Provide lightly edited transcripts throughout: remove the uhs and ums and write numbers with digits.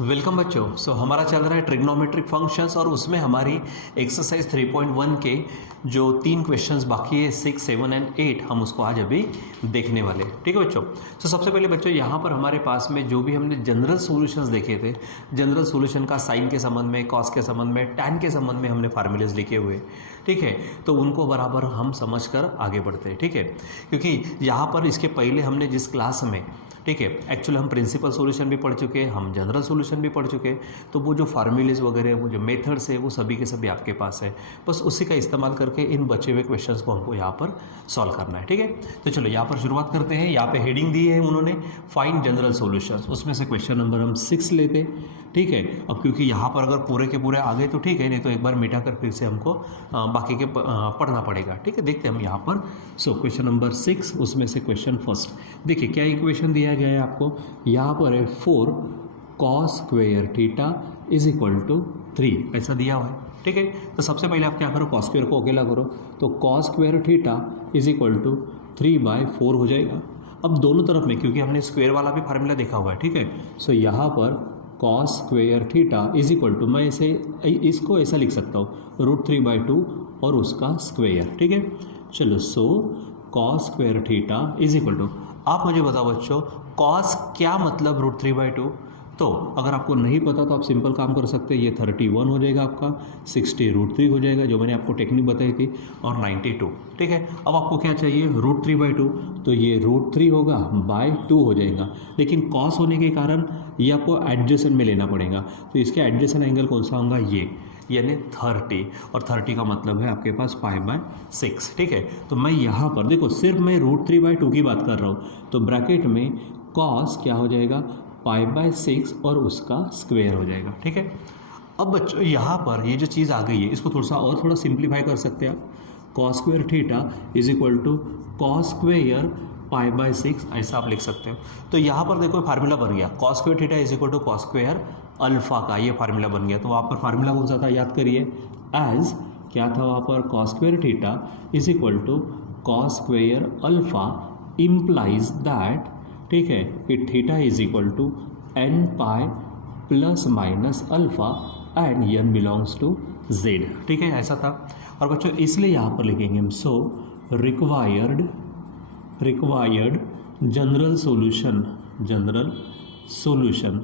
Welcome बच्चों। हमारा चल रहा है ट्रिग्नोमेट्रिक फंक्शंस और उसमें हमारी एक्सरसाइज 3.1 के जो 3 क्वेश्चंस बाकी है 6, 7 एंड 8 हम उसको आज अभी देखने वाले हैं। ठीक है बच्चों। सबसे पहले बच्चों यहाँ पर हमारे पास में जो भी हमने जनरल सॉल्यूशंस देखे थे, जनरल सॉल्यूशन का साइन के संबंध में, कॉस के संबंध में, टैन के संबंध में हमने फार्मूलेज लिखे हुए। ठीक है, तो उनको बराबर हम समझ कर आगे बढ़ते हैं। ठीक है, क्योंकि यहाँ पर इसके पहले हमने जिस क्लास में, ठीक है, एक्चुअली हम प्रिंसिपल सॉल्यूशन भी पढ़ चुके हैं, हम जनरल सॉल्यूशन भी पढ़ चुके हैं, तो वो जो फार्मूलेज वगैरह, वो जो मेथड्स है, वो सभी के सभी आपके पास है। बस उसी का इस्तेमाल करके इन बचे हुए क्वेश्चंस को हमको यहाँ पर सॉल्व करना है। ठीक है, तो चलो यहाँ पर शुरुआत करते हैं। यहाँ पे हेडिंग दी है उन्होंने, फाइंड जनरल सॉल्यूशंस। उसमें से क्वेश्चन नंबर हम 6 लेते। ठीक है, अब क्योंकि यहाँ पर अगर पूरे के पूरे आ गए तो ठीक है, नहीं तो एक बार मिटा कर फिर से हमको बाकी के पढ़ना पड़ेगा। ठीक है, देखते हैं हम यहाँ पर। क्वेश्चन नंबर 6, उसमें से क्वेश्चन फर्स्ट देखिए क्या इक्वेशन दिया गया है आपको। यहाँ पर है 4 cos square theta is equal to 3, ऐसा दिया हुआ है। ठीक है, तो सबसे पहले आप क्या करो, कॉस स्क्वेयर को अकेला करो, तो cos square theta is equal to 3/4 हो जाएगा। अब दोनों तरफ में, क्योंकि हमने स्क्वेयर वाला भी फार्मूला देखा हुआ है, ठीक है, यहाँ पर cos square theta is equal to, मैं इसे इसको ऐसा लिख सकता हूँ, √3/2 और उसका स्क्वेयर। ठीक है, चलो cos square theta is equal to, आप मुझे बताओ बच्चों, cos क्या मतलब √3/2। तो अगर आपको नहीं पता तो आप सिंपल काम कर सकते हैं, ये 31 हो जाएगा आपका, 60 √3 हो जाएगा जो मैंने आपको टेक्निक बताई थी, और 92। ठीक है, अब आपको क्या चाहिए, √3/2, तो ये √3 होगा बाय 2 हो जाएगा। लेकिन cos होने के कारण ये आपको एडजेसेंट में लेना पड़ेगा, तो इसके एडजेसेंट एंगल कौन सा होगा, ये यानी 30, और 30 का मतलब है आपके पास π/6। ठीक है, तो मैं यहाँ पर देखो सिर्फ मैं √3/2 की बात कर रहा हूँ, तो ब्रैकेट में cos क्या हो जाएगा, π/6 और उसका स्क्वेयर हो जाएगा। ठीक है, अब बच्चों यहाँ पर ये जो चीज़ आ गई है, इसको थोड़ा सिंप्लीफाई कर सकते हैं आप। cos square theta is equal to cos square π/6, ऐसा आप लिख सकते हो। तो यहाँ पर देखो फार्मूला बन गया, cos square theta is equal to cos square alpha का, ये फार्मूला बन गया। तो वहाँ पर फार्मूला कौन सा था, याद करिए, एज क्या था वहाँ पर, cos square theta is equal to cos square alpha implies that, ठीक है, कि theta is equal to n π ± alpha and n belongs to z। ठीक है, ऐसा था। और बच्चों इसलिए यहाँ पर लिखेंगे हम, रिक्वायर्ड जनरल सॉल्यूशन।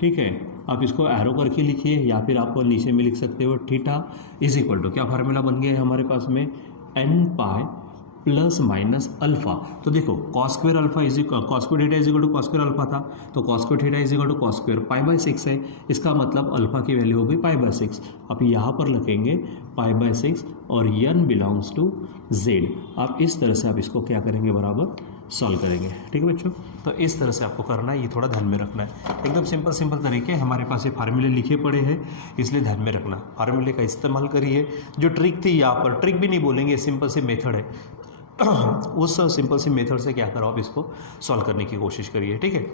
ठीक है, आप इसको एरो करके लिखिए, या फिर आप नीचे में लिख सकते हो, थीटा इज इक्वल टू, क्या फार्मूला बन गया है हमारे पास में, n π ± अल्फा। तो देखो cos square alpha cos square theta is equal to cos square alpha था, तो cos square theta is equal to cos square π/6 है, इसका मतलब अल्फा की वैल्यू हो गई π/6। आप यहाँ पर लिखेंगे π/6 और n बिलोंग्स टू z। आप इस तरह से आप इसको क्या करेंगे, बराबर सॉल्व करेंगे। ठीक है बच्चों, तो इस तरह से आपको करना है, ये थोड़ा ध्यान में रखना है। एकदम सिंपल तरीके, हमारे पास ये फार्मूले लिखे पड़े हैं, इसलिए ध्यान में रखना, फार्मूले का इस्तेमाल करिए। जो ट्रिक थी यहाँ पर, ट्रिक भी नहीं बोलेंगे, सिंपल सी मेथड है, उस सिंपल सी मेथड से क्या करो, आप इसको सॉल्व करने की कोशिश करिए। ठीक है,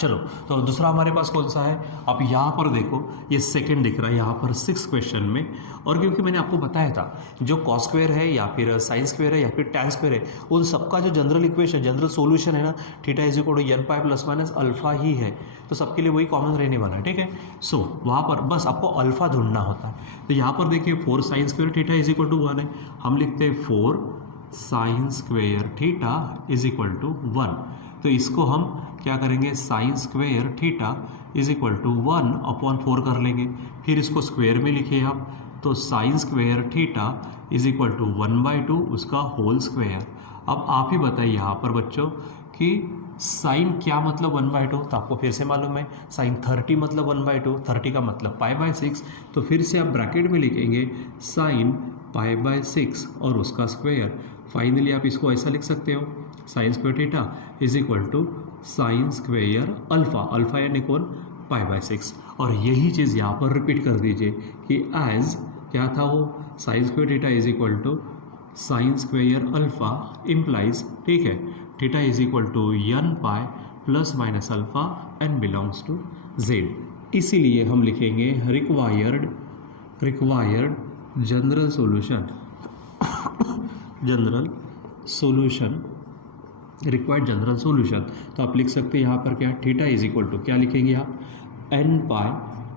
चलो, तो दूसरा हमारे पास कौन सा है, आप यहाँ पर देखो, ये सेकंड दिख रहा है यहाँ पर 6 क्वेश्चन में। और क्योंकि मैंने आपको बताया था, जो cos स्क्वेयर है या फिर साइन स्क्वेयर है या फिर tan स्क्वेयर है, उन सबका जो जनरल इक्वेशन, जनरल सॉल्यूशन है ना, theta is equal to n π ± alpha ही है, तो सबके लिए वही कॉमन रहने वाला है। ठीक है, वहाँ पर बस आपको अल्फा ढूंढना होता है। तो यहाँ पर देखिए 4 sin square theta is equal to 1 है, हम लिखते हैं 4 sin square theta is equal to 1। तो इसको हम क्या करेंगे, sine square theta is equal to 1/4 कर लेंगे, फिर इसको स्क्वेयर में लिखिए आप, तो sine square theta is equal to 1/2 उसका होल स्क्वेयर। अब आप ही बताइए यहाँ पर बच्चों कि साइन क्या मतलब 1/2, तो आपको फिर से मालूम है, साइन 30 मतलब 1/2, 30 का मतलब π/6, तो फिर से आप ब्रैकेट में लिखेंगे साइन π/6 और उसका स्क्वेयर। फाइनली आप इसको ऐसा लिख सकते हो, sine square theta is equal to sine square alpha यानी कौन, π/6। और यही चीज़ यहाँ पर रिपीट कर दीजिए कि एज क्या था वो, sine square theta is equal to sine square alpha implies, ठीक है, theta is equal to n π ± alpha and belongs to z। इसीलिए हम लिखेंगे required general solution required general solution. तो आप लिख सकते हैं यहाँ पर क्या, थीटा इज इक्वल टू क्या लिखेंगे आप, एन पाई,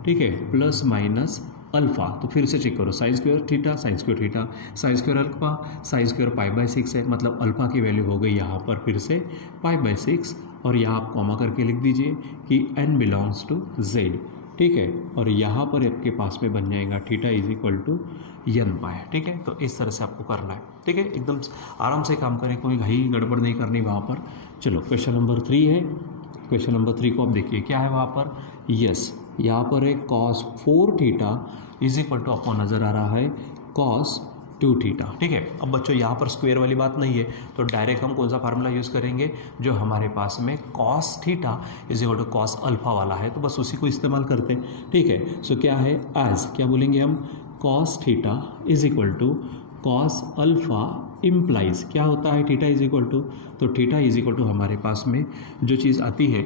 ठीक है, प्लस माइनस अल्फ़ा। तो फिर से चेक करो, sine square theta, sine square theta, sine square alpha, sine square π/6 है, मतलब अल्फ़ा की वैल्यू हो गई यहाँ पर फिर से π/6, और यहाँ आप कॉमा करके लिख दीजिए कि n बिलोंग्स टू z, ठीक है, और यहाँ पर आपके पास में बन जाएगा theta is equal to n pi, ठीक है। तो इस तरह से आपको करना है, ठीक है, एकदम आराम से काम करें, कोई घाई गड़बड़ नहीं करनी वहाँ पर। चलो क्वेश्चन नंबर 3 है, क्वेश्चन नंबर 3 को आप देखिए क्या है वहाँ पर, यस यहाँ पर है cos 4 theta is equal to आपको नज़र आ रहा है cos 2 थीटा, ठीक है। अब बच्चों यहाँ पर स्क्वायर वाली बात नहीं है, तो डायरेक्ट हम कौन सा फार्मूला यूज़ करेंगे, जो हमारे पास में cos theta is equal to cos alpha वाला है, तो बस उसी को इस्तेमाल करते हैं, ठीक है। सो क्या है, एज क्या बोलेंगे हम, cos theta is equal to cos alpha implies क्या होता है, थीटा इज इक्वल टू, तो थीटा इज इक्वल टू हमारे पास में जो चीज़ आती है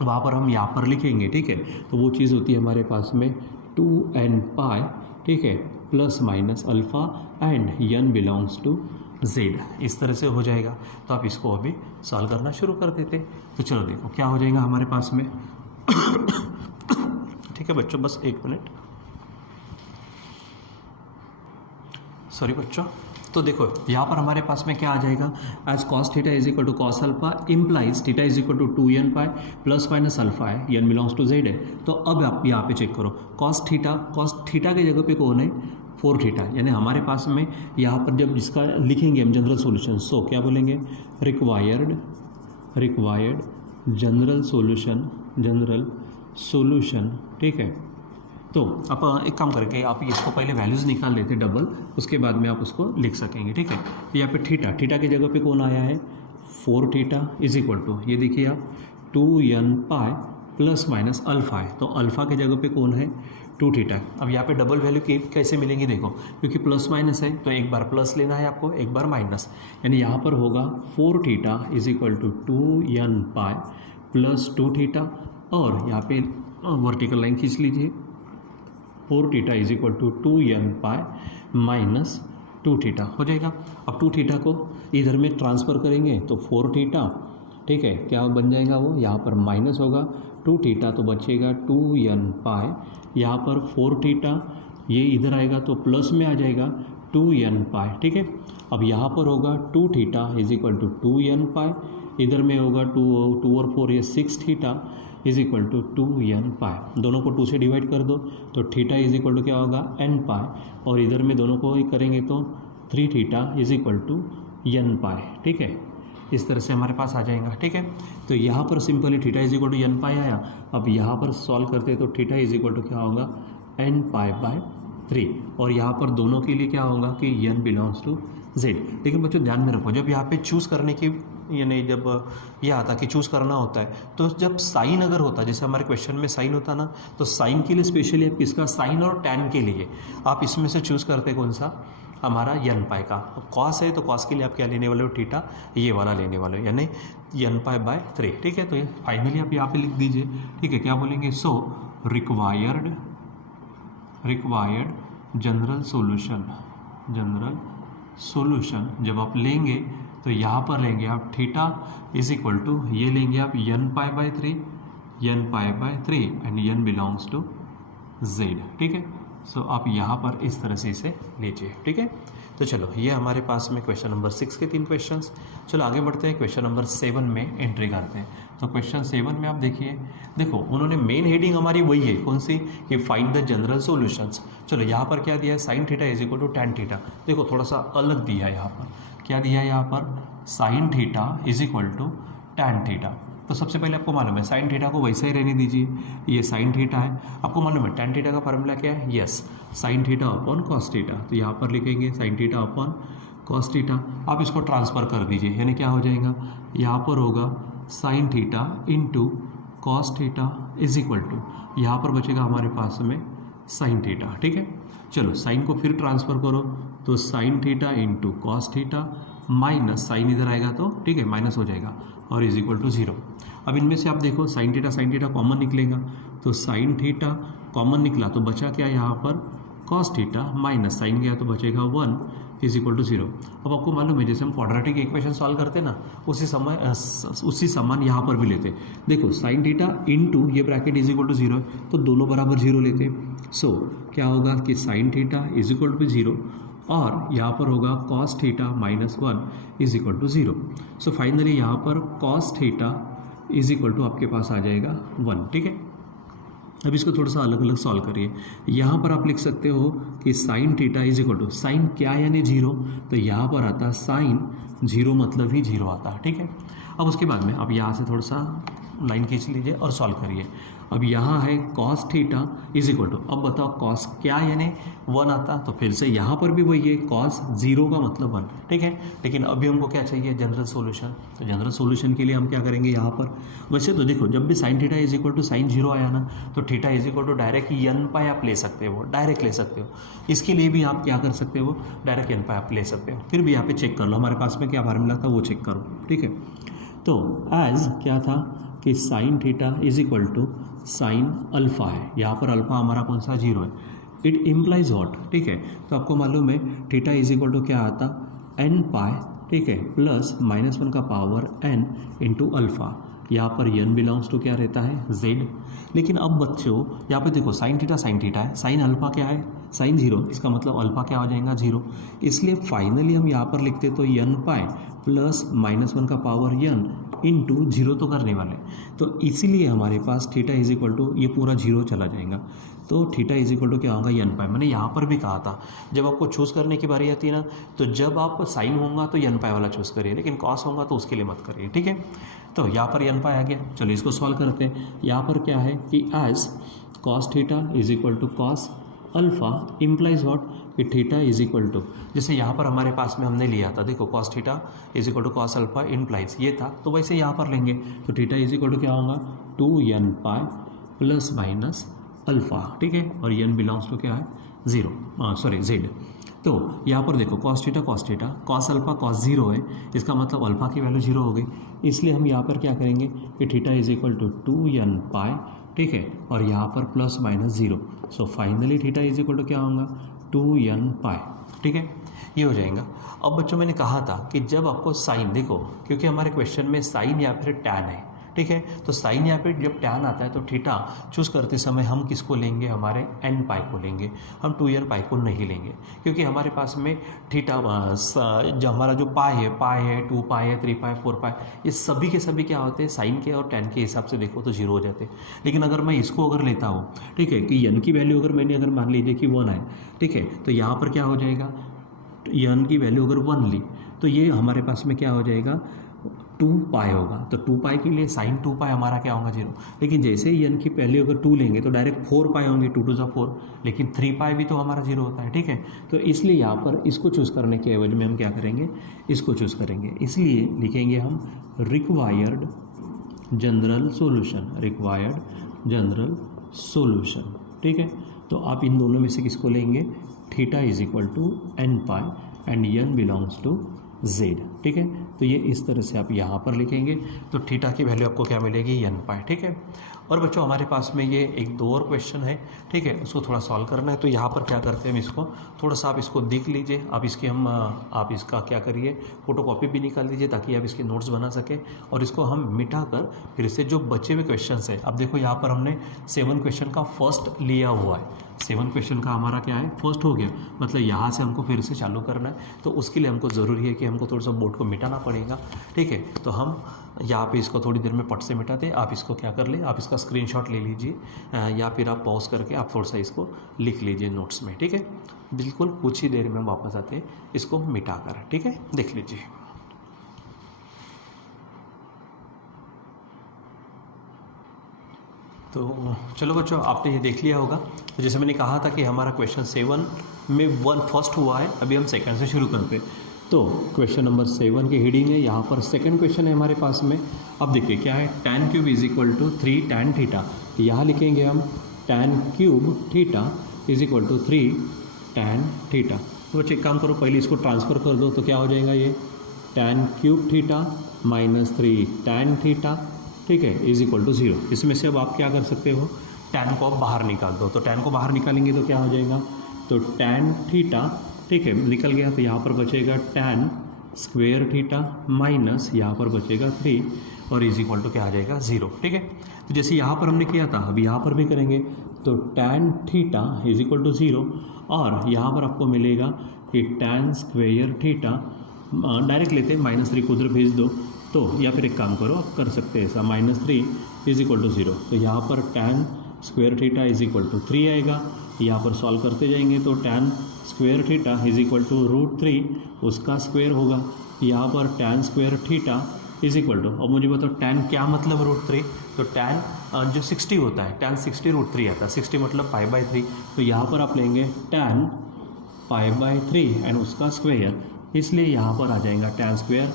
वहाँ पर हम यहाँ पर लिखेंगे, ठीक है। तो वो चीज़ होती है हमारे पास में 2n पाई, ठीक है, plus minus alpha and n belongs to z, इस तरह से हो जाएगा। तो आप इसको अभी सॉल्व करना शुरू कर देते। तो चलो देखो क्या हो जाएगा हमारे पास में ठीक है बच्चों, बस एक मिनट, सॉरी बच्चों। तो देखो यहाँ पर हमारे पास में क्या आ जाएगा, as cos theta is equal to cos alpha implies theta is equal to 2n pi plus minus alpha है, n बिलोंग्स टू z है। तो अब आप यहाँ पे चेक करो, cos थीटा के जगह पे कौन है, 4 थीटा, यानी हमारे पास में यहाँ पर जब इसका लिखेंगे हम जनरल सॉल्यूशन, सो क्या बोलेंगे, रिक्वायर्ड जनरल सॉल्यूशन, ठीक है। तो आप एक काम करके आप इसको पहले वैल्यूज़ निकाल लेते डबल, उसके बाद में आप उसको लिख सकेंगे, ठीक है। तो यहाँ पे थीटा के जगह पे कौन आया है, 4 थीटा इज इक्वल टू, ये देखिए आप 2n pi plus minus alpha है, तो अल्फ़ा के जगह पे कौन है, 2 थीटा। अब यहाँ पे डबल वैल्यू कैसे मिलेंगी देखो, क्योंकि प्लस माइनस है तो एक बार प्लस लेना है आपको, एक बार माइनस, यानी यहाँ पर होगा 4 theta is equal to 2n pi plus 2 theta, और यहाँ पे वर्टिकल लाइन खींच लीजिए, 4 theta is equal to 2n pi minus 2 theta हो जाएगा। अब 2 थीटा को इधर में ट्रांसफ़र करेंगे तो 4 थीटा, ठीक है, क्या बन जाएगा वो, यहाँ पर माइनस होगा 2 थीटा तो बचेगा 2n पाई, यहाँ पर 4 थीटा ये इधर आएगा तो प्लस में आ जाएगा 2n पाई, ठीक है। अब यहाँ पर होगा 2 theta is equal to 2n pi, इधर में होगा 2 और 4 ये 6 theta is equal to 2n pi, दोनों को 2 से डिवाइड कर दो तो थीटा इज इक्वल टू क्या होगा, n पाई, और इधर में दोनों को करेंगे तो 3 theta is equal to n pi, ठीक है। इस तरह से हमारे पास आ जाएगा, ठीक है। तो यहाँ पर simply theta is equal to n pi आया। अब यहाँ पर सॉल्व करते तो थीटा इज इक्वल टू क्या होगा, n पाई बाय 3, और यहाँ पर दोनों के लिए क्या होगा कि n बिलोंग्स टू z। लेकिन बच्चों ध्यान में रखो, जब यहाँ पे चूज़ करने की, यानी जब यह आता कि चूज़ करना होता है, तो जब साइन अगर होता, जैसे हमारे क्वेश्चन में साइन होता ना, तो साइन के लिए स्पेशली आप किसका, साइन और टैन के लिए आप इसमें से चूज़ करते कौन सा, हमारा n पाई का। कॉस है तो कॉस के लिए आप क्या लेने वाले हो, थीटा ये वाला लेने वाले हो, यानी n पाई बाय 3, ठीक है। तो ये फाइनली आप यहाँ पे लिख दीजिए, ठीक है। क्या बोलेंगे, सो रिक्वायर्ड जनरल सॉल्यूशन जब आप लेंगे तो यहाँ पर लेंगे आप थीटा इज इक्वल टू, ये लेंगे आप n pi by 3 and n belongs to z, ठीक है। सो आप यहाँ पर इस तरह से इसे लीजिए, ठीक है। तो चलो ये हमारे पास में क्वेश्चन नंबर 6 के 3 क्वेश्चंस। चलो आगे बढ़ते हैं, क्वेश्चन नंबर 7 में एंट्री करते हैं। तो क्वेश्चन 7 में आप देखिए, देखो उन्होंने मेन हेडिंग हमारी वही है, कौन सी, कि फाइंड द जनरल सॉल्यूशंस। चलो यहाँ पर क्या दिया है, sine theta is equal to tan theta. देखो थोड़ा सा अलग दिया है यहाँ पर, क्या दिया है यहाँ पर, sine theta is equal to tan theta. तो सबसे पहले आपको मालूम है साइन थीटा को वैसा ही रहने दीजिए, ये साइन थीटा है। आपको मालूम है टैन थीटा का फार्मूला क्या है, yes, sine theta upon cos theta. तो यहाँ पर लिखेंगे sine theta upon cos theta. आप इसको ट्रांसफ़र कर दीजिए, यानी क्या हो जाएगा, यहाँ पर होगा sine theta into cos theta is equal to, यहाँ पर बचेगा हमारे पास में साइन थीटा, ठीक है। चलो साइन को फिर ट्रांसफ़र करो तो sine theta into cos theta minus sine इधर आएगा तो, ठीक है, माइनस हो जाएगा और इज इक्वल टू 0। अब इनमें से आप देखो साइन थीटा कॉमन निकलेगा, तो साइन थीटा कॉमन निकला तो बचा क्या यहाँ पर, कॉस थीटा माइनस साइन गया तो बचेगा 1, इज इक्वल टू 0। अब आपको मालूम है जैसे हम क्वाड्रेटिक इक्वेशन सॉल्व करते हैं ना, उसी समान यहाँ पर भी लेते। देखो साइन थीटा इनटू ये ब्रैकेट इज इक्वल टू 0 है, तो दोनों बराबर 0 लेते। सो क्या होगा कि sine theta is equal to 0 और यहाँ पर होगा cos theta -1 is equal to 0। So finally यहाँ पर cos theta is equal to आपके पास आ जाएगा 1। ठीक है, अब इसको थोड़ा सा अलग अलग सॉल्व करिए। यहाँ पर आप लिख सकते हो कि sine theta is equal to sine क्या यानी 0, तो यहाँ पर आता है साइन 0 मतलब ही 0 आता है। ठीक है, अब उसके बाद में आप यहाँ से थोड़ा सा लाइन खींच लीजिए और सॉल्व करिए। अब यहाँ है cos theta is equal to, अब बताओ कॉस क्या यानी 1 आता, तो फिर से यहाँ पर भी वही है कॉस 0 का मतलब 1। ठीक है, लेकिन अभी हमको क्या चाहिए, जनरल सॉल्यूशन। तो जनरल सॉल्यूशन के लिए हम क्या करेंगे यहाँ पर, वैसे तो देखो जब भी sine theta is equal to sine 0 आया ना, तो theta is equal to direct n pi आप ले सकते हो, डायरेक्ट ले सकते हो। इसके लिए भी आप क्या कर सकते हो, डायरेक्ट n पाई आप ले सकते हो। फिर भी यहाँ पे चेक कर लो हमारे पास में क्या फार्मूला था वो चेक करो। ठीक है, तो एज क्या था कि sine theta is equal to sine alpha है, यहाँ पर अल्फ़ा हमारा कौन सा 0 है। इट इम्प्लाइज व्हाट, ठीक है, तो आपको मालूम है थीटा इज इक्वल टू क्या आता, n पाई, ठीक है, प्लस -1 का पावर n इंटू अल्फ़ा। यहाँ पर n बिलोंग्स टू क्या रहता है, z। लेकिन अब बच्चों यहाँ पे देखो साइन थीटा है, साइन अल्फ़ा क्या है, साइन 0, इसका मतलब अल्फ़ा क्या हो जाएगा 0। इसलिए फाइनली हम यहाँ पर लिखते तो n पाई प्लस -1 का पावर n इंटू 0 तो करने वाले, तो इसीलिए हमारे पास थीटा इज इक्वल टू ये पूरा 0 चला जाएगा। तो थीटा इज इक्वल टू क्या होगा, n पाई। मैंने यहाँ पर भी कहा था जब आपको चूज़ करने की बारी आती है ना, तो जब आप साइन होगा तो n पाई वाला चूज़ करिए, लेकिन कॉस होगा तो उसके लिए मत करिए। ठीक है, तो यहाँ पर n पाई आ गया। चलो इसको सॉल्व करते हैं। यहाँ पर क्या है कि as cos theta is equal to cos alpha implies what, कि थीटा इज इक्वल टू, जैसे यहाँ पर हमारे पास में हमने लिया था, देखो cos theta is equal to cos alpha implies ये था, तो वैसे यहाँ पर लेंगे तो थीटा इज इक्वल टू क्या होगा 2n pi plus minus alpha. ठीक है, और n बिलोंग्स टू क्या है 0, सॉरी z। तो यहाँ पर देखो cos theta cos alpha cos 0 है, इसका मतलब अल्फ़ा की वैल्यू 0 हो गई। इसलिए हम यहाँ पर क्या करेंगे कि theta is equal to 2n pi, ठीक है, और यहाँ पर plus minus 0। So finally theta is equal to क्या होगा 2n पाई। ठीक है, ये हो जाएगा। अब बच्चों मैंने कहा था कि जब आपको साइन, देखो क्योंकि हमारे क्वेश्चन में साइन या फिर टैन है, ठीक है, तो साइन या फिर जब टैन आता है तो थीटा चूज़ करते समय हम किसको लेंगे, हमारे n पाई को लेंगे, हम 2n पाई को नहीं लेंगे, क्योंकि हमारे पास में थीटा जो हमारा जो पाई है 2 पाई है 3 पाई 4 पाई, ये सभी के सभी क्या होते हैं साइन के और टैन के हिसाब से देखो तो 0 हो जाते हैं। लेकिन अगर मैं इसको अगर लेता हूँ, ठीक है, कि n की वैल्यू अगर मान लीजिए कि 1 है, ठीक है, तो यहाँ पर क्या हो जाएगा, n की वैल्यू अगर 1 ली तो ये हमारे पास में क्या हो जाएगा 2 पाई होगा। तो 2 पाई के लिए साइन 2 पाई हमारा क्या होगा 0। लेकिन जैसे ही n की पहले अगर 2 लेंगे तो डायरेक्ट 4 पाई होंगे, 2 2 4, लेकिन 3 पाई भी तो हमारा 0 होता है। ठीक है, तो इसलिए यहाँ पर इसको चूज़ करने के एवज में हम क्या करेंगे, इसको चूज़ करेंगे। इसलिए लिखेंगे हम रिक्वायर्ड जनरल सोल्यूशन। ठीक है, तो आप इन दोनों में से किसको लेंगे, theta is equal to n pi and n belongs to z। ठीक है, तो ये इस तरह से आप यहाँ पर लिखेंगे तो थीटा की वैल्यू आपको क्या मिलेगी n पाई। ठीक है, और बच्चों हमारे पास में ये एक 2 और क्वेश्चन है, ठीक है, उसको थोड़ा सॉल्व करना है। तो यहाँ पर क्या करते हैं, हम इसको थोड़ा सा आप इसको देख लीजिए, आप इसका क्या करिए फोटोकॉपी भी निकाल लीजिए ताकि आप इसके नोट्स बना सकें, और इसको हम मिटा कर फिर से जो बचे हुए क्वेश्चन है, अब देखो यहाँ पर हमने 7 क्वेश्चन का फर्स्ट लिया हुआ है, 7 क्वेश्चन का हमारा क्या है फर्स्ट हो गया, मतलब यहाँ से हमको फिर से चालू करना है। तो उसके लिए हमको ज़रूरी है कि हमको थोड़ा सा बोर्ड को मिटाना पड़ेगा। ठीक है, तो हम यहाँ पे इसको थोड़ी देर में पट से मिटाते हैं। आप इसको क्या कर ले, आप इसका स्क्रीनशॉट ले लीजिए या फिर आप पॉज करके आप थोड़ा सा इसको लिख लीजिए नोट्स में। ठीक है, बिल्कुल कुछ ही देर में हम वापस आते हैं इसको मिटा कर। ठीक है, देख लीजिए। तो चलो बच्चों, आपने ये देख लिया होगा। तो जैसे मैंने कहा था कि हमारा क्वेश्चन 7 में 1 फर्स्ट हुआ है, अभी हम सेकंड से शुरू करते हैं। तो क्वेश्चन नंबर 7 की हेडिंग है, यहाँ पर सेकंड क्वेश्चन है हमारे पास में। अब देखिए क्या है, tan cube is equal to 3 tan theta. यहाँ लिखेंगे हम tan cube theta is equal to 3 tan theta. तो बच्चे एक काम करो, पहले इसको ट्रांसफ़र कर दो, तो क्या हो जाएगा ये tan cube theta minus 3 tan theta, ठीक है, इज इक्वल टू 0। इसमें से अब आप क्या कर सकते हो, tan को आप बाहर निकाल दो। तो tan को बाहर निकालेंगे तो क्या हो जाएगा, तो tan थीटा, ठीक है, निकल गया तो यहाँ पर बचेगा tan स्क्वेयर थीटा माइनस यहाँ पर बचेगा 3 और इज इक्वल टू क्या आ जाएगा 0। ठीक है, तो जैसे यहाँ पर हमने किया था अब यहाँ पर भी करेंगे तो tan theta is equal to 0 और यहाँ पर आपको मिलेगा कि tan स्क्वेयर थीटा डायरेक्ट लेते हैं -3 को उधर भेज दो तो, या फिर एक काम करो आप कर सकते हैं ऐसा -3 इज इक्वल टू 0, तो यहाँ पर tan square theta is equal to 3 आएगा। यहाँ पर सॉल्व करते जाएंगे तो tan square theta is equal to √3 उसका स्क्वेयर होगा। यहाँ पर tan square theta is equal to, अब मुझे बताओ tan क्या मतलब √3, तो tan जो 60 होता है tan 60 √3 आता है, 60 मतलब π/3, तो यहाँ पर आप लेंगे tan π/3 एंड उसका स्क्वेयर, इसलिए यहाँ पर आ जाएगा tan स्क्वेयर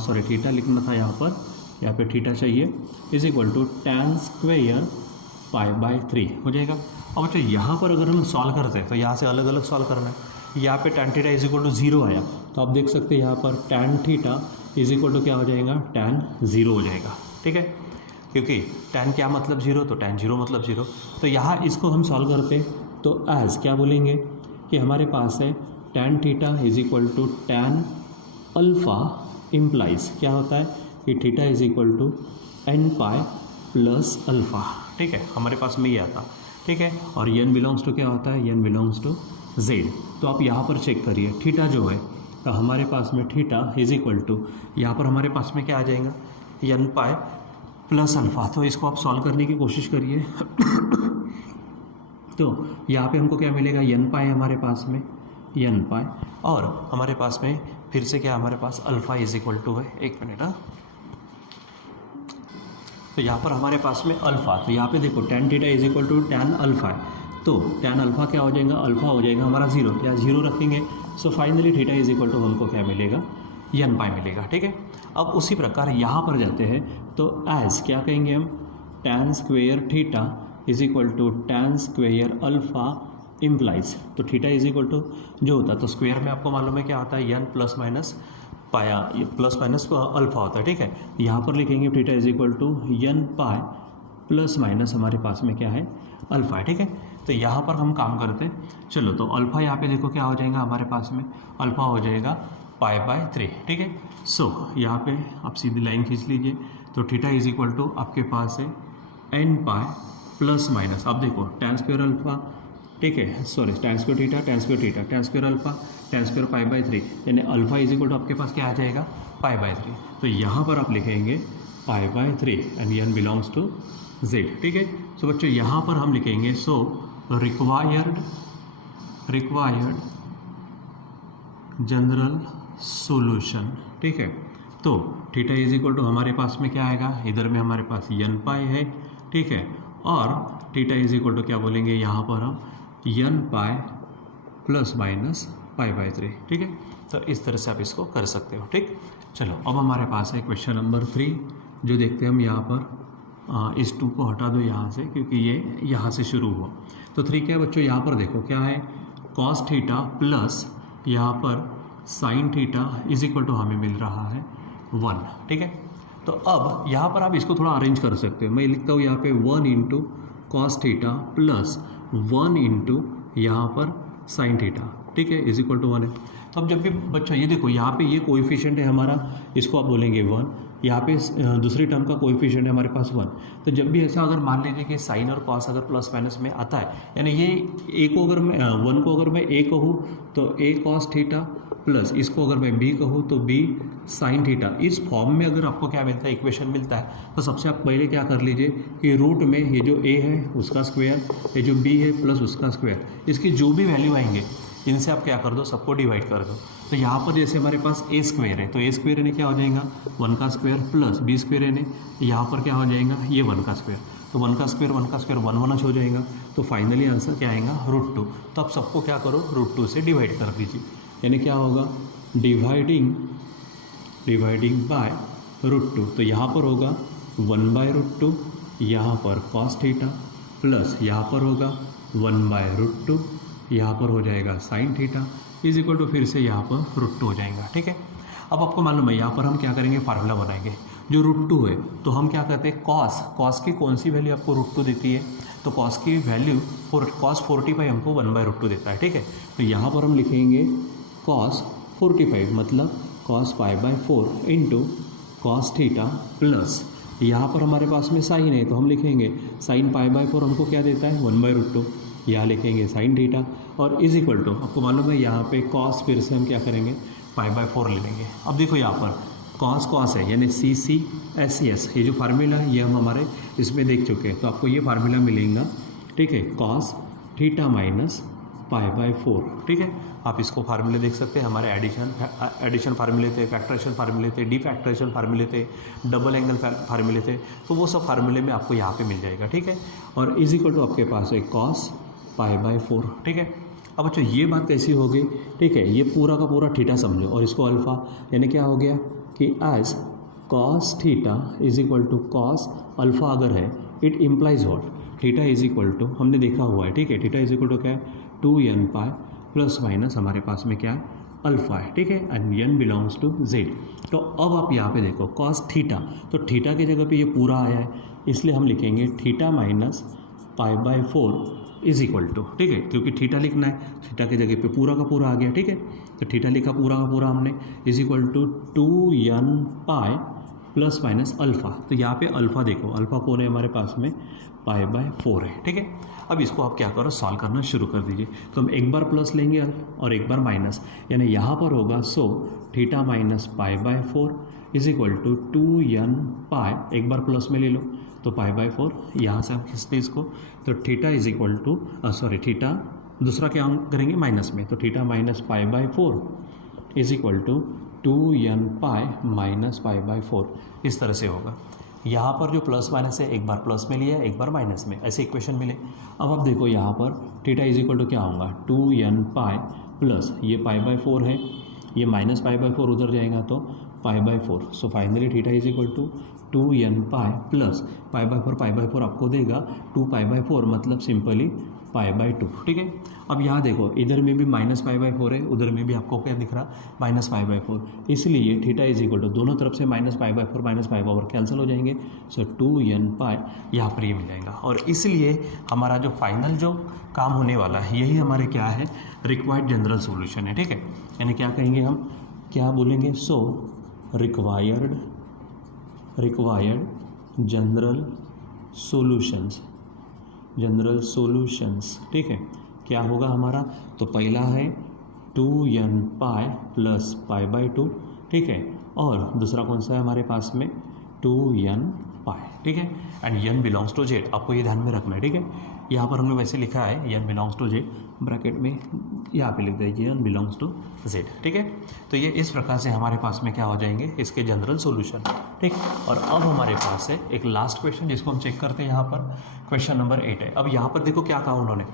सॉरी थीटा लिखना था यहाँ पे थीटा चाहिए is equal to tan square π/3 हो जाएगा। अब बच्चों यहाँ पर अगर हम सॉल्व करते हैं तो यहाँ से अलग अलग सॉल्व करना है। यहाँ पे tan theta is equal to 0 आया तो आप देख सकते हैं यहाँ पर tan theta is equal to क्या हो जाएगा tan 0 हो जाएगा। ठीक है, क्योंकि tan क्या मतलब 0 तो tan 0 मतलब 0, तो यहाँ इसको हम सॉल्व करते हैं तो एज क्या बोलेंगे कि हमारे पास है tan theta is equal to tan alpha implies क्या होता है कि theta is equal to n plus alpha. ठीक है, हमारे पास में ये आता। ठीक है, और n बिलोंग्स टू क्या होता है, n बिलोंग्स टू z। तो आप यहाँ पर चेक करिए थीटा जो है तो हमारे पास में थीटा इज इक्वल टू यहाँ पर हमारे पास में क्या आ जाएगा n प्लस अल्फ़ा। तो इसको आप सॉल्व करने की कोशिश करिए तो यहाँ पे हमको क्या मिलेगा n हमारे पास में n और हमारे पास में फिर से क्या हमारे पास अल्फ़ा इज इक्वल टू है, एक मिनट तो यहाँ पर हमारे पास में अल्फ़ा, तो यहाँ पे देखो tan theta is equal to tan alpha है तो tan अल्फ़ा क्या हो जाएगा अल्फ़ा हो जाएगा हमारा 0, या 0 रखेंगे so finally theta is equal to हमको क्या मिलेगा n मिलेगा। ठीक है, अब उसी प्रकार यहाँ पर जाते हैं तो एज क्या कहेंगे हम tan square theta is equal to tan square alpha implies, तो थीटा इज इक्वल टू जो होता है तो स्क्वेयर में आपको मालूम है क्या आता है n plus minus pi plus minus alpha होता है। ठीक है, यहाँ पर लिखेंगे theta is equal to n plus minus हमारे पास में क्या है अल्फ़ा है। ठीक है, तो यहाँ पर हम काम करते हैं, चलो तो अल्फ़ा यहाँ पे देखो क्या हो जाएगा हमारे पास में अल्फ़ा हो जाएगा π/3। ठीक है, सो यहाँ पे आप सीधी लाइन खींच लीजिए तो थीटा इज इक्वल टू आपके पास है n प्लस माइनस, अब देखो tan स्क्वेयर अल्फ़ा, ठीक है sorry tan square theta tan square theta tan square alpha tan square π/3 यानी अल्फ़ा इज इक्वल टू आपके पास क्या आ जाएगा π/3, तो यहाँ पर आप लिखेंगे π/3 and n belongs to z। ठीक है, सो बच्चों यहाँ पर हम लिखेंगे सो रिक्वायर्ड जनरल सॉल्यूशन। ठीक है, तो थीटा इज इक्वल टू हमारे पास में क्या आएगा, इधर में हमारे पास n है। ठीक है, और थीटा इज इक्वल टू क्या बोलेंगे यहाँ पर हम n प्लस माइनस π/3। ठीक है, तो इस तरह से आप इसको कर सकते हो। ठीक, चलो अब हमारे पास है क्वेश्चन नंबर 3 जो देखते हैं हम यहाँ पर इस 2 को हटा दो यहाँ से क्योंकि ये यहाँ से शुरू हुआ। तो 3 क्या है बच्चों, यहाँ पर देखो क्या है cos थीटा प्लस यहाँ पर sin theta is equal to हमें मिल रहा है 1। ठीक है, तो अब यहाँ पर आप इसको थोड़ा अरेंज कर सकते हो, मैं लिखता हूँ यहाँ पे 1 into cos theta plus 1 into यहाँ पर sin थीटा। ठीक है, इज इक्वल टू 1 है। तो अब जब भी बच्चों ये देखो यहाँ पे ये कोएफिशिएंट है हमारा, इसको आप बोलेंगे 1, यहाँ पे दूसरी टर्म का कोएफिशिएंट है हमारे पास 1। तो जब भी ऐसा अगर मान लीजिए कि साइन और कॉस अगर प्लस माइनस में आता है, यानी ये ए को अगर मैं 1 को अगर मैं ए कहूँ तो ए कॉस थीटा प्लस इसको अगर मैं बी कहूँ तो बी साइन थीटा, इस फॉर्म में अगर आपको क्या मिलता है इक्वेशन मिलता है तो सबसे आप पहले क्या कर लीजिए कि रूट में ये जो ए है उसका स्क्वायर, ये जो बी है प्लस उसका स्क्वायर, इसकी जो भी वैल्यू आएंगे इनसे आप क्या कर दो सबको डिवाइड कर दो। तो यहाँ पर जैसे हमारे पास ए स्क्वायर है तो ए स्क्वायर यानी क्या हो जाएगा 1 का स्क्वायर प्लस बी स्क्वायर यानी यहाँ पर क्या हो जाएगा ये 1 का स्क्वायर, तो 1 का स्क्वायर 1 1 हो जाएगा, तो फाइनली आंसर क्या आएगा √2। तो आप सबको क्या करो √2 से डिवाइड कर दीजिए, यानी क्या होगा डिवाइडिंग बाय √2, तो यहाँ पर होगा 1/√2, यहाँ पर कॉस थीटा प्लस यहाँ पर होगा 1/√2, यहाँ पर हो जाएगा sine theta is equal to फिर से यहाँ पर √2 हो जाएगा। ठीक है, अब आपको मालूम है यहाँ पर हम क्या करेंगे फार्मूला बनाएंगे, जो √2 है तो हम क्या करते हैं कॉस की कौन सी वैल्यू आपको √2 देती है, तो कॉस की वैल्यू cos 40 हमको 1/√2 देता है। ठीक है, तो यहाँ पर हम लिखेंगे कॉस 45 मतलब cos pi by 4 into cos theta plus यहाँ पर हमारे पास में साइन है तो हम लिखेंगे साइन पाई बाय 4 हमको क्या देता है 1/√2, यहाँ लिखेंगे साइन थीटा और इज इक्वल टू आपको मालूम है यहाँ पे कॉस फिर से हम क्या करेंगे पाई बाय 4 ले लेंगे। अब देखो यहाँ पर कॉस कॉस है यानी सी सी एस सी एस, ये जो फार्मूला है ये हम हमारे इसमें देख चुके हैं तो आपको ये फार्मूला मिलेगा, ठीक है, cos theta minus pi by 4, ठीक है। आप इसको फार्मूले देख सकते हैं, हमारे एडिशन फार्मूले थे, फैक्टराइजेशन फार्मूले थे, डिफैक्टराइजेशन फार्मूले थे, डबल एंगल फार्मूले थे, तो वो सब फार्मूले में आपको यहाँ पे मिल जाएगा, ठीक है। और इज इक्वल टू आपके पास है कॉस पाई बाय 4, ठीक है। अब बच्चों ये बात कैसी हो गई, ठीक है, ये पूरा का पूरा थीटा समझो और इसको अल्फा, यानी क्या हो गया कि as cos theta is equal to cos alpha अगर है, it implies what, theta is equal to हमने देखा हुआ है, ठीक है, थीटा इज इक्वल टू क्या है 2n पाई प्लस माइनस हमारे पास में क्या है अल्फा है, ठीक है, and n belongs to z। तो अब आप यहाँ पे देखो कॉस थीटा, तो थीटा की जगह पे ये पूरा आया है इसलिए हम लिखेंगे theta minus pi by 4 is equal to, ठीक है, क्योंकि थीटा लिखना है, थीटा की जगह पे पूरा का पूरा आ गया, ठीक है, तो थीटा लिखा पूरा का पूरा हमने is equal to 2n pi plus minus alpha. तो यहाँ पे अल्फ़ा देखो, अल्फ़ा कौन है हमारे पास में पाई बाय 4 है, ठीक है। अब इसको आप क्या करो सॉल्व करना शुरू कर दीजिए। तो हम एक बार प्लस लेंगे और एक बार माइनस, यानी यहाँ पर होगा so theta minus pi by 4 is equal to 2n pi, एक बार प्लस में ले लो तो पाई बाय 4, यहाँ से हम खींचते इसको तो theta is equal to theta दूसरा क्या हम करेंगे माइनस में, तो theta minus pi by 4 is equal to 2n pi minus pi by 4, इस तरह से होगा। यहाँ पर जो प्लस माइनस है एक बार प्लस में लिया एक बार माइनस में, ऐसे इक्वेशन मिले। अब आप देखो यहाँ पर थीटा इज इक्वल टू क्या होगा 2n पाई प्लस ये पाई बाय 4 है, ये माइनस पाई बाय 4 उधर जाएगा तो pi by 4, so finally theta is equal to 2n pi plus pi by 4 आपको देगा 2 पाई बाय 4 मतलब सिंपली पाई बाय 2, ठीक है। अब यहाँ देखो इधर में भी माइनस पाई बाय 4 है, उधर में भी आपको क्या दिख रहा माइनस पाई बाय 4, इसलिए थीटा इज इक्वल टू दोनों तरफ से माइनस पाई बाय 4 कैंसिल हो जाएंगे, सो 2n पाई यहाँ पर ये मिल जाएगा। और इसलिए हमारा जो फाइनल जो काम होने वाला है यही हमारे क्या है रिक्वायर्ड जनरल सोल्यूशन है, ठीक है, यानी क्या कहेंगे हम क्या बोलेंगे सो रिक्वायर्ड जनरल सॉल्यूशंस, ठीक है। क्या होगा हमारा, तो पहला है 2n pi plus pi bye 2, ठीक है, और दूसरा कौन सा है हमारे पास में 2n पाई, ठीक है, and n belongs to z, आपको ये ध्यान में रखना है, ठीक है। यहाँ पर हमने वैसे लिखा है n belongs to z, bracket में यहाँ पे लिख दीजिए n बिलोंग्स टू z, ठीक है। तो ये इस प्रकार से हमारे पास में क्या हो जाएंगे इसके जनरल सॉल्यूशन, ठीक। और अब हमारे पास है एक लास्ट क्वेश्चन जिसको हम चेक करते हैं, यहाँ पर क्वेश्चन नंबर 8 है। अब यहाँ पर देखो क्या कहा उन्होंने,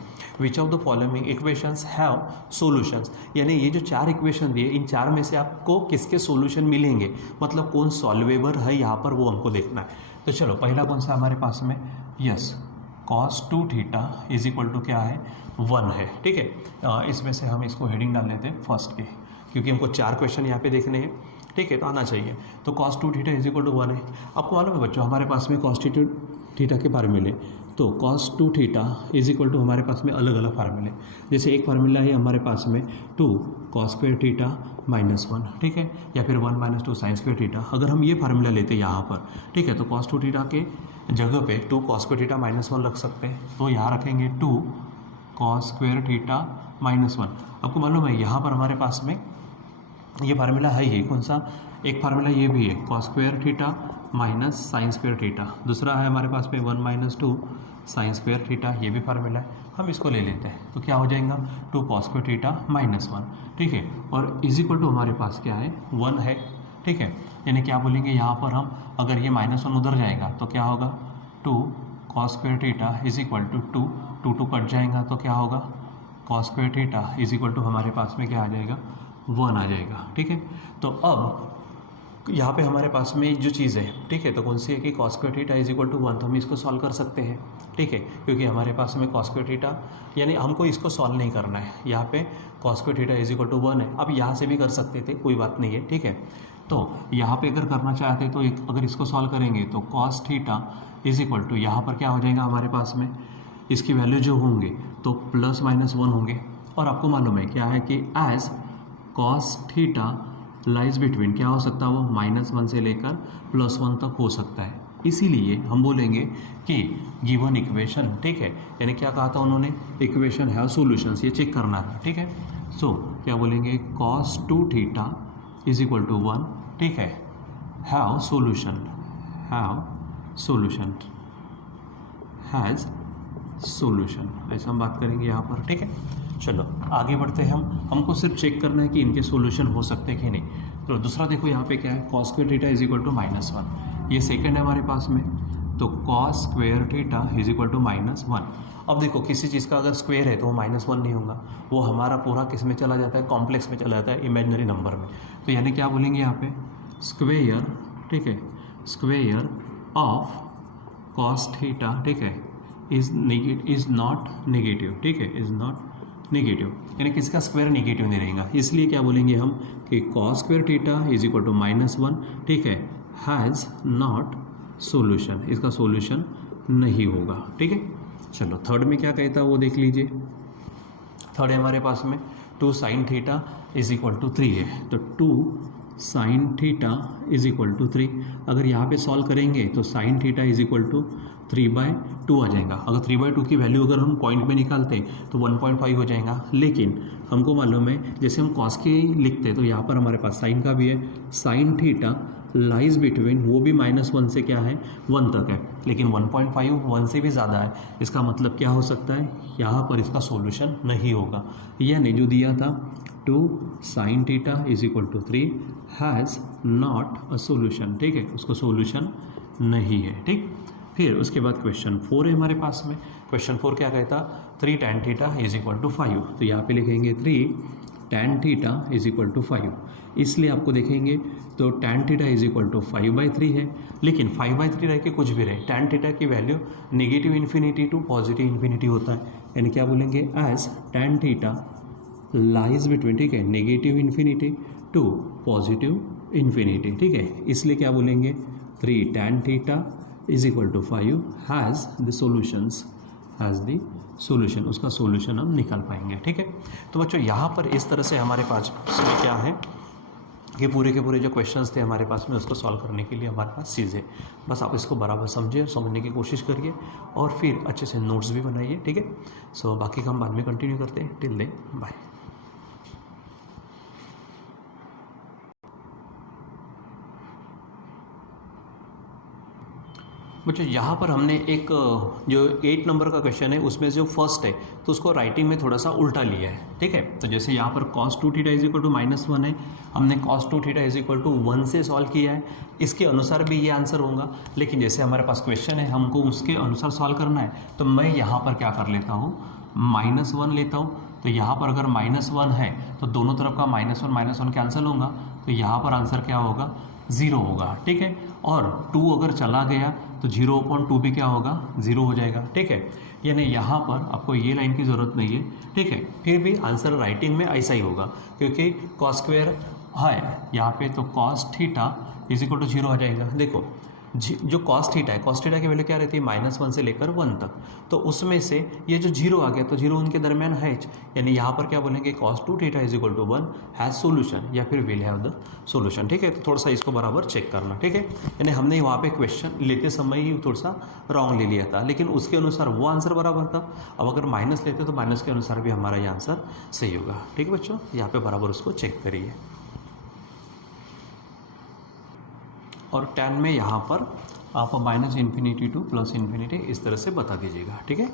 which of the following equations have solutions, यानी ये जो 4 इक्वेशन दिए इन 4 में से आपको किसके सॉल्यूशन मिलेंगे, मतलब कौन सॉल्वेबल है यहाँ पर वो हमको देखना है। तो चलो पहला कौन सा हमारे पास में, yes cos 2 theta is equal to क्या है 1 है, ठीक है। इसमें से हम इसको हेडिंग डाल लेते हैं फर्स्ट के, क्योंकि हमको 4 क्वेश्चन यहाँ पे देखने हैं, ठीक है, तो आना चाहिए। तो cos 2 theta is equal to 1 है। आपको मालूम है बच्चों हमारे पास में cos 2 थीटा के फार्मूले, तो cos 2 theta is equal to हमारे पास में अलग अलग फार्मूले, जैसे एक फार्मूला है हमारे पास में 2 cos स्क्वायर थीटा माइनस 1, ठीक है, या फिर 1 माइनस 2 साइन स्क्वायर थीटा। अगर हम ये फार्मूला लेते हैं यहाँ पर, ठीक है, तो cos 2 थीटा के जगह पे 2 cos स्क्वायर थीटा माइनस 1 रख सकते हैं, तो यहाँ रखेंगे 2 cos स्क्वायर थीटा माइनस 1। आपको मालूम है यहाँ पर हमारे पास में ये फार्मूला है ही कौन सा, एक फार्मूला ये भी है cos square theta minus sign square theta, दूसरा है हमारे पास में 1 माइनस 2 साइन स्क्वायर थीटा, ये भी फार्मूला है, हम इसको ले लेते हैं। तो क्या हो जाएगा 2 cos स्क्वायर थीटा माइनस 1, ठीक है, और इज इक्वल टू हमारे पास क्या है 1 है, ठीक है, यानी क्या बोलेंगे यहाँ पर हम, अगर ये माइनस 1 उधर जाएगा तो क्या होगा 2 cos square theta is equal to 2 cut जाएगा तो क्या होगा cos square theta is equal to हमारे पास में क्या आ जाएगा 1 आ जाएगा, ठीक है। तो अब यहाँ पे हमारे पास में जो चीज़ है, ठीक है, तो कौन सी है कि cos square theta is equal to 1, तो हम इसको सॉल्व कर सकते हैं, ठीक है, क्योंकि हमारे पास में cos स्क्वायर थीटा, यानी हमको इसको सॉल्व नहीं करना है, यहाँ पे cos square theta is equal to 1 है। अब यहाँ से भी कर सकते थे, कोई बात नहीं है, ठीक है। तो यहाँ पे अगर करना चाहते तो अगर इसको सॉल्व करेंगे तो cos theta is equal to यहाँ पर क्या हो जाएगा हमारे पास में, इसकी वैल्यू जो होंगे तो प्लस माइनस 1 होंगे, और आपको मालूम है क्या है कि as cos theta lies between क्या हो सकता है वो -1 से लेकर +1 तक हो सकता है। इसीलिए हम बोलेंगे कि गिवन इक्वेशन, ठीक है, यानी क्या कहा था उन्होंने, इक्वेशन हैव सॉल्यूशंस, ये चेक करना था, ठीक है। सो क्या बोलेंगे, cos 2 theta is equal to 1, ठीक है, हैव सॉल्यूशन हैज़ सॉल्यूशन, ऐसा हम बात करेंगे यहाँ पर, ठीक है। चलो आगे बढ़ते हैं हमको सिर्फ चेक करना है कि इनके सॉल्यूशन हो सकते हैं कि नहीं। तो दूसरा देखो यहाँ पे क्या है, cos square theta is equal to -1, ये सेकंड है हमारे पास में, तो cos square theta is equal to -1। अब देखो किसी चीज़ का अगर स्क्वायर है तो वो -1 नहीं होगा, वो हमारा पूरा किस में चला जाता है, कॉम्प्लेक्स में चला जाता है, इमेजिनरी नंबर में। तो यानी क्या बोलेंगे यहाँ पे, स्क्वायर, ठीक है, स्क्वायर ऑफ cos थीटा, ठीक है, इज नॉट नेगेटिव, ठीक है, इज नॉट नेगेटिव, यानी किसका स्क्वायर नेगेटिव नहीं रहेगा। इसलिए क्या बोलेंगे हम कि cos square theta is equal to -1, ठीक है, हैज़ नॉट सॉल्यूशन, इसका सॉल्यूशन नहीं होगा, ठीक है। चलो थर्ड में क्या कहता है वो देख लीजिए। थर्ड है हमारे पास में 2 sin theta is equal to 3 है, तो 2 sin theta is equal to 3। अगर यहाँ पे सॉल्व करेंगे तो sin theta is equal to 3/2 आ जाएगा। अगर 3/2 की वैल्यू अगर हम पॉइंट में निकालते हैं तो 1.5 हो जाएगा, लेकिन हमको मालूम है जैसे हम कॉस की लिखते हैं तो यहाँ पर हमारे पास साइन का भी है, साइन थीटा लाइज बिटवीन, वो भी -1 से क्या है 1 तक है, लेकिन 1.5 1 से भी ज़्यादा है, इसका मतलब क्या हो सकता है, यहाँ पर इसका सॉल्यूशन नहीं होगा। यानी जो दिया था 2 sin theta is equal to 3 has not a solution, ठीक है, उसको सॉल्यूशन नहीं है, ठीक। फिर उसके बाद क्वेश्चन 4 है हमारे पास में। क्वेश्चन 4 क्या कहता, 3 tan theta is equal to 5, तो यहाँ पे लिखेंगे 3 tan theta is equal to 5। इसलिए आपको देखेंगे तो tan theta is equal to 5/3 है, लेकिन 5/3 रह के कुछ भी रहे, tan थीटा की value negative infinity to positive infinity होता है, यानी क्या बोलेंगे, as tan theta lies between, ठीक है, negative infinity to positive infinity, ठीक है। इसलिए क्या बोलेंगे, 3 tan theta is equal to 5 has the solution, उसका सॉल्यूशन हम निकाल पाएंगे, ठीक है। तो बच्चों यहाँ पर इस तरह से हमारे पास क्या है कि पूरे के पूरे जो क्वेश्चंस थे हमारे पास में उसको सॉल्व करने के लिए हमारे पास चीज़ें, बस आप इसको बराबर समझिए, समझने की कोशिश करिए और फिर अच्छे से नोट्स भी बनाइए, ठीक है। सो बाकी का हम बाद में कंटिन्यू करते हैं। Till then bye. बच्चों यहाँ पर हमने एक जो 8 नंबर का क्वेश्चन है उसमें जो फर्स्ट है तो उसको राइटिंग में थोड़ा सा उल्टा लिया है, ठीक है। तो जैसे यहाँ पर cos 2 theta is equal to -1 है, हमने cos 2 theta is equal to 1 से सॉल्व किया है, इसके अनुसार भी ये आंसर होगा, लेकिन जैसे हमारे पास क्वेश्चन है हमको उसके अनुसार सॉल्व करना है, तो मैं यहाँ पर क्या कर लेता हूँ, -1 लेता हूँ। तो यहाँ पर अगर -1 है तो दोनों तरफ का -1 कैंसिल होगा, तो यहाँ पर आंसर क्या होगा, 0 होगा, ठीक है। और 2 अगर चला गया तो 0/2 भी क्या होगा, 0 हो जाएगा, ठीक है। यानी यहाँ पर आपको ये लाइन की ज़रूरत नहीं है, ठीक है। फिर भी आंसर राइटिंग में ऐसा ही होगा क्योंकि cos स्क्वायर है यहाँ पे, तो cos theta is equal to 0 आ जाएगा। देखो जो cos थीटा है, cos थीटा की वैल्यू क्या रहती है, -1 से लेकर 1 तक, तो उसमें से ये जो 0 आ गया तो 0 उनके दरमियान है, यानी यहाँ पर क्या बोलेंगे, cos 2 theta is equal to 1 has solution, या फिर विल हैव द सोल्यूशन, ठीक है। तो थोड़ा सा इसको बराबर चेक करना, ठीक है। यानी हमने वहाँ पे क्वेश्चन लेते समय ही थोड़ा सा रॉन्ग ले लिया था, लेकिन उसके अनुसार वो आंसर बराबर था। अब अगर माइनस लेते तो माइनस के अनुसार भी हमारा ये आंसर सही होगा, ठीक है बच्चों। यहाँ पे बराबर उसको चेक करिए। और 10 में यहाँ पर आप -∞ टू +∞ इस तरह से बता दीजिएगा, ठीक है।